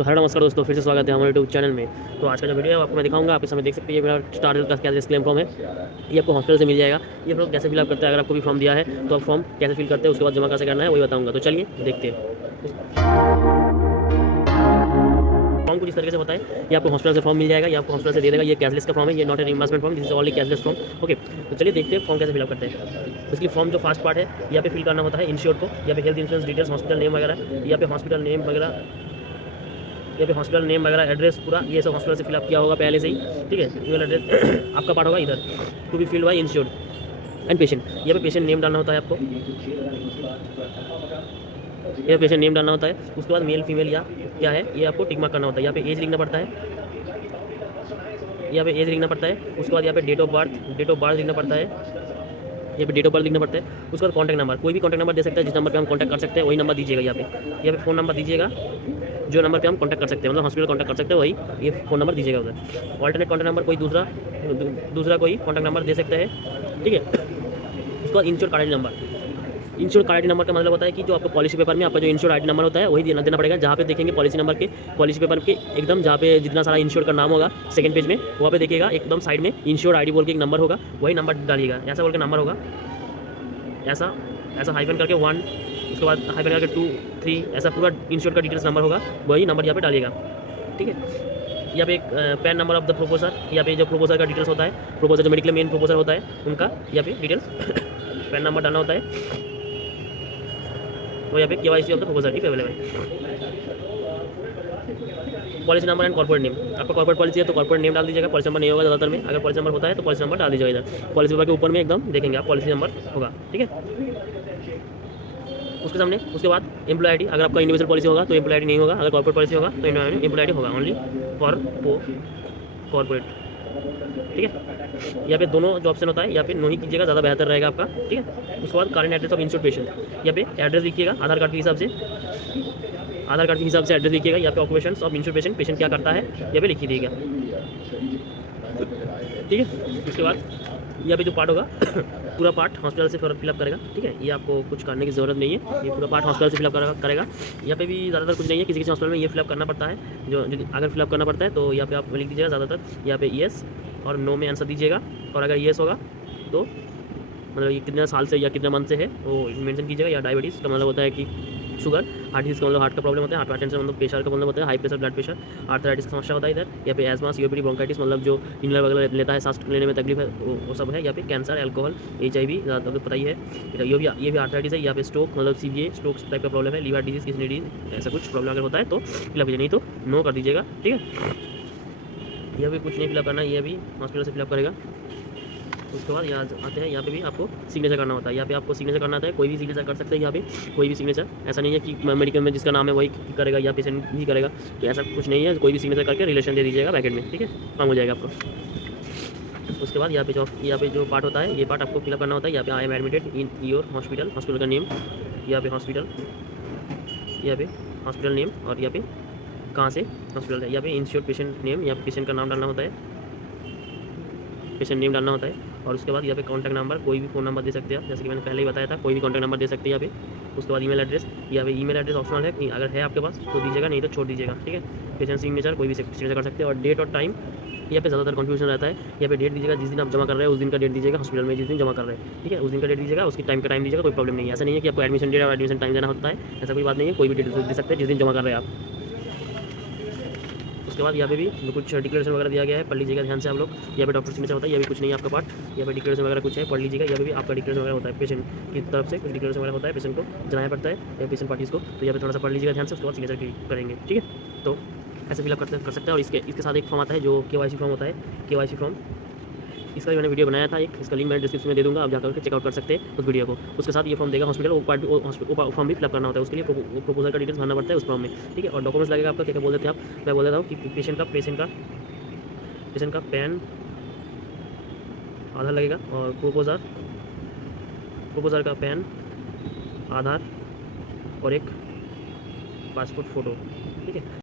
तो हेलो नमस्कार दोस्तों, फिर से स्वागत है हमारे यूट्यूब चैनल में। तो आज का जो वीडियो है आपको मैं दिखाऊंगा, आपके सामने देख सकते हैं ये मेरा स्टार हेल्थ का कैश क्लेम फॉर्म है। ये आपको हॉस्पिटल से मिल जाएगा। ये फॉर्म कैसे फिलअप करते हैं, अगर आपको भी फॉर्म दिया है तो आप फॉर्म कैसे फिल करते हैं, उसके बाद जमा कैसे करना है वही बताऊँगा। तो चलिए देखते हैं। फॉर्म कुछ इस तरीके से होता है। ये आपको हॉस्पिटल से फॉर्म मिल जाएगा, ये आपको हॉस्पिटल से दे देगा। ये कैशलेस का फॉर्म है, ये not a reimbursement form, this is only cashless form. Okay, तो चलिए देखते हैं फॉर्म कैसे फिलअप करते हैं। इसलिए फॉर्म जो फर्स्ट पार्ट है, यहाँ पे फिल करना होता है इंश्योर्ड को। यहाँ पे health insurance details, hospital name वगैरह, यहाँ पे हॉस्पिटल नेम वगैरह, यहाँ पे हॉस्पिटल नेम वगैरह, एड्रेस पूरा ये सब हॉस्पिटल से फिलअप किया होगा पहले से ही। ठीक है, ईमेल एड्रेस आपका पार्ट होगा इधर, to be filled by insured and patient. यहाँ पे पेशेंट नेम डालना होता है आपको, ये पेशेंट नेम डालना होता है। उसके बाद मेल फीमेल या क्या है ये आपको टिक मार्क करना होता है। यहाँ पे एज लिखना पड़ता है, यहाँ पे एज लिखना पड़ता है। उसके बाद यहाँ पे डेट ऑफ बर्थ लिखना पड़ता है, यहाँ पे डेट ऑफ बर्थ लिखना पड़ता है। उसके बाद कॉन्टैक्ट नंबर, कोई भी कॉन्टैक्ट नंबर दे सकता है, जिस नंबर पे हम कॉन्टैक्ट कर सकते हैं वही नंबर दीजिएगा। यहाँ पे फ़ोन नंबर दीजिएगा, जो नंबर पे हम कॉन्टैक्ट कर सकते हैं, मतलब हॉस्पिटल कॉन्टैक्ट कर सकते हैं वही ये फ़ोन नंबर दीजिएगा उधर। ऑल्टरनेट कॉन्टैक्ट नंबर कोई दूसरा कोई कॉन्टैक्ट नंबर दे सकते हैं। ठीक है, उसके बाद ensure card number. Ensure card number का मतलब होता है कि जो आपको पॉलिसी पेपर में आपका जो इंश्योर आईडी नंबर होता है वही देना पड़ेगा। जहाँ पे देखेंगे पॉलिसी नंबर के, पॉलिसी पेपर के एकदम जहाँ पे जितना सारा इंश्योर का नाम होगा सेकंड पेज में, वहाँ पे देखिएगा एकदम साइड में इंश्योर आईडी बोल के एक नंबर होगा, वही नंबर डालिएगा। ऐसा बोल के नंबर होगा, ऐसा हाइफन करके 1, उसके बाद हाइफन करके 2 3, ऐसा पूरा इंश्योर का डिटेल्स नंबर होगा, वही नंबर यहाँ पे डालिएगा। ठीक है, यहाँ पे एक पैन नंबर ऑफ द प्रोपोजर, यहाँ पे जो प्रोपोजर का डिटेल्स होता है, प्रोपोजर जो मेडिकल मेन प्रोपोजर होता है उनका यहाँ पे डिटेल्स पैन नंबर डालना होता है। तो यहाँ पे KYC ऑफ द प्रोपोजर की available. Policy number and corporate name, आपका कॉर्पोरेट पॉलिसी है तो कॉर्पोरेट नेम डाल दीजिएगा। पॉलिसी नंबर नहीं होगा ज़्यादातर में, अगर पॉलिसी नंबर होता है तो पॉलिसी नंबर डाल दीजिएगा इधर। पॉलिसी नंबर के ऊपर में एकदम देखेंगे आप पॉलिसी नंबर होगा। ठीक है, उसके सामने उसके बाद एम्प्लॉय आईडी, अगर आपका इंडिविजुअल पॉलिसी होगा तो एम्प्लॉय आईडी नहीं होगा, अगर कॉर्पोरेट पॉलिसी होगा तो एम्प्लॉय आईडी होगा ओनली फॉर कॉर्पोरेट। ठीक है, यहाँ पे दोनों जो ऑप्शन होता है यहाँ पे नो ही कीजिएगा, ज़्यादा बेहतर रहेगा आपका। ठीक है, उसके बाद current address of insured patient, यहाँ पे एड्रेस लिखिएगा आधार कार्ड के हिसाब से, आधार कार्ड के हिसाब से एड्रेस लिखिएगा। यहाँ पे occupations of insured patient, patient क्या करता है यहाँ पे लिख दीजिएगा। ठीक है, उसके बाद यहाँ पे जो पार्ट होगा पूरा पार्ट हॉस्पिटल से फिलअप करेगा। ठीक है, ये आपको कुछ करने की ज़रूरत नहीं है, ये पूरा पार्ट हॉस्पिटल से फिलअप करेगा। यहाँ पे भी ज़्यादातर कुछ नहीं है, किसी हॉस्पिटल में ये फिलअप करना पड़ता है। जो अगर फिलअप करना पड़ता है तो यहाँ पे आप लिख दीजिएगा ज़्यादातर, यहाँ पे येस और नो में आंसर दीजिएगा। और अगर येस होगा तो मतलब ये कितने साल से या कितने मंथ से है वो मेंशन कीजिएगा। या डायबिटीज़ का मतलब होता है कि शुगर, हार्ट डिजीज़ का मतलब हार्ट का प्रॉब्लम होता है, हार्ट टेंशन मतलब प्रेशर का मतलब होता है high pressure, blood pressure, arthritis का समस्या होता है इधर। यहाँ पे एजमा, COPD, ब्रोंकाइटिस मतलब जो इनलर वगैरह लेता है, सांस लेने में तकलीफ है वो सब है। यहाँ पे कैंसर, अल्कोहल, HIV ज़्यादा पता ही है, ये भी आर्थराइटिस है। यहाँ पे स्ट्रोक मतलब CVA स्ट्रोक टाइप का प्रॉब्लम है, लीवर डिजीज़, किडनी डिजीज़, ऐसा कुछ प्रॉब्लम अगर होता है तो फिलअप कीजिए, नहीं तो नो कर दीजिएगा। ठीक है, यह भी कुछ नहीं फिलअप करना है, ये भी हॉस्पिटल से फिलअप करेगा। उसके बाद यहाँ आते हैं, यहाँ पे भी आपको सिग्नेचर करना होता है। यहाँ पे आपको सिग्नेचर करना होता है, कोई भी सिग्नेचर कर सकते हैं यहाँ पे, कोई भी सिग्नेचर। ऐसा नहीं है कि मेडिकल में जिसका नाम है वही करेगा या पेशेंट ही करेगा, तो ऐसा कुछ नहीं है। कोई भी सिग्नेचर करके रिलेशन दे दीजिएगा पैकेट में। ठीक है, काम हो जाएगा आपको। उसके बाद यहाँ पे जो पार्ट होता है ये पार्ट आपको फिलअप करना होता है। यहाँ पे I am admitted in your hospital, hospital का नेम, यहाँ पे हॉस्पिटल, यहाँ पे हॉस्पिटल नेम और यहाँ पे कहाँ से हॉस्पिटल है, यहाँ पे इंश्योर्ड पेशेंट नेम, यहाँ पे पेशेंट का नाम डालना होता है, पेशेंट नेम डालना होता है। और उसके बाद यहाँ पे कॉन्टैक्ट नंबर, कोई भी फ़ोन नंबर दे सकते हैं आप, जैसे कि मैंने पहले ही बताया था, कोई भी कॉन्टैक्ट नंबर दे सकते हैं यहाँ पे। उसके बाद ईमेल एड्रेस, यहाँ पे ईमेल एड्रेस ऑप्शनल है, अगर है आपके पास तो दीजिएगा, नहीं तो छोड़ दीजिएगा। ठीक है, पेशेंट सिग्नेचर कोई भी सिग्नेचर कर सकते हैं। और डेट और टाइम, यहाँ पे ज़्यादातर कंफ्यूजन रहता है। यहाँ पे डेट दीजिएगा, जिस दिन आप जमा कर रहे हैं उस दिन का डेट दीजिएगा, हॉस्पिटल में जिस दिन जमा कर रहे हैं। ठीक है, उस दिन का डेट दीजिएगा, उसकी टाइम का टाइम दीजिएगा, कोई प्रॉब्लम नहीं है। ऐसा नहीं है कि आपको एडमिशन डेट और एडमिशन टाइम देना होता है, ऐसा कोई बात नहीं है, कोई भी डेट दे सकते हैं जिस दिन जमा कर रहे हैं आप। उसके बाद यहाँ पे भी जो कुछ डिक्लेरेशन वगैरह दिया गया है, पढ़ लीजिएगा ध्यान से आप लोग। यहाँ पे डॉक्टर सिग्नेचर होता है, ये भी कुछ नहीं है आपका पार्ट। यहाँ पे डिक्लेरेशन वगैरह कुछ है, पढ़ लीजिएगा। यहाँ पे भी आपका डिक्लेरेशन वगैरह होता है, पेशेंट की तरफ से कुछ डिक्लेरेशन वगैरह होता है, पेशेंट को जनाना पड़ता है या पेशेंट पार्टीज़ को, तो यहाँ पे थोड़ा सा पढ़ लीजिएगा ध्यान से। उसके बाद सिग्नेचर करेंगे। ठीक है, तो ऐसे फिलअप कर सकते हैं। और इसके साथ एक फॉर्म आता है जो KYC फॉर्म होता है, KYC फॉर्म। इसका मैंने वीडियो बनाया था एक, इसका लिंक मैं डिस्क्रिप्शन में दे दूँगा, आप जाकर के चेकआउट कर सकते हैं उस वीडियो को। उसके साथ ये फॉर्म देगा हॉस्पिटल, वो फॉर्म भी फिलअप करना होता है, उसके लिए प्रोपोजल का डिटेल्स भरना पड़ता है उस फॉर्म में। ठीक है, और डॉक्यूमेंट्स लगेगा आपका, क्या क्या बोल देते हैं आप, मैं बोल देता हूँ कि पेशेंट का पैन, आधार लगेगा, और प्रोपोजर का पैन, आधार और एक पासपोर्ट फ़ोटो। ठीक है।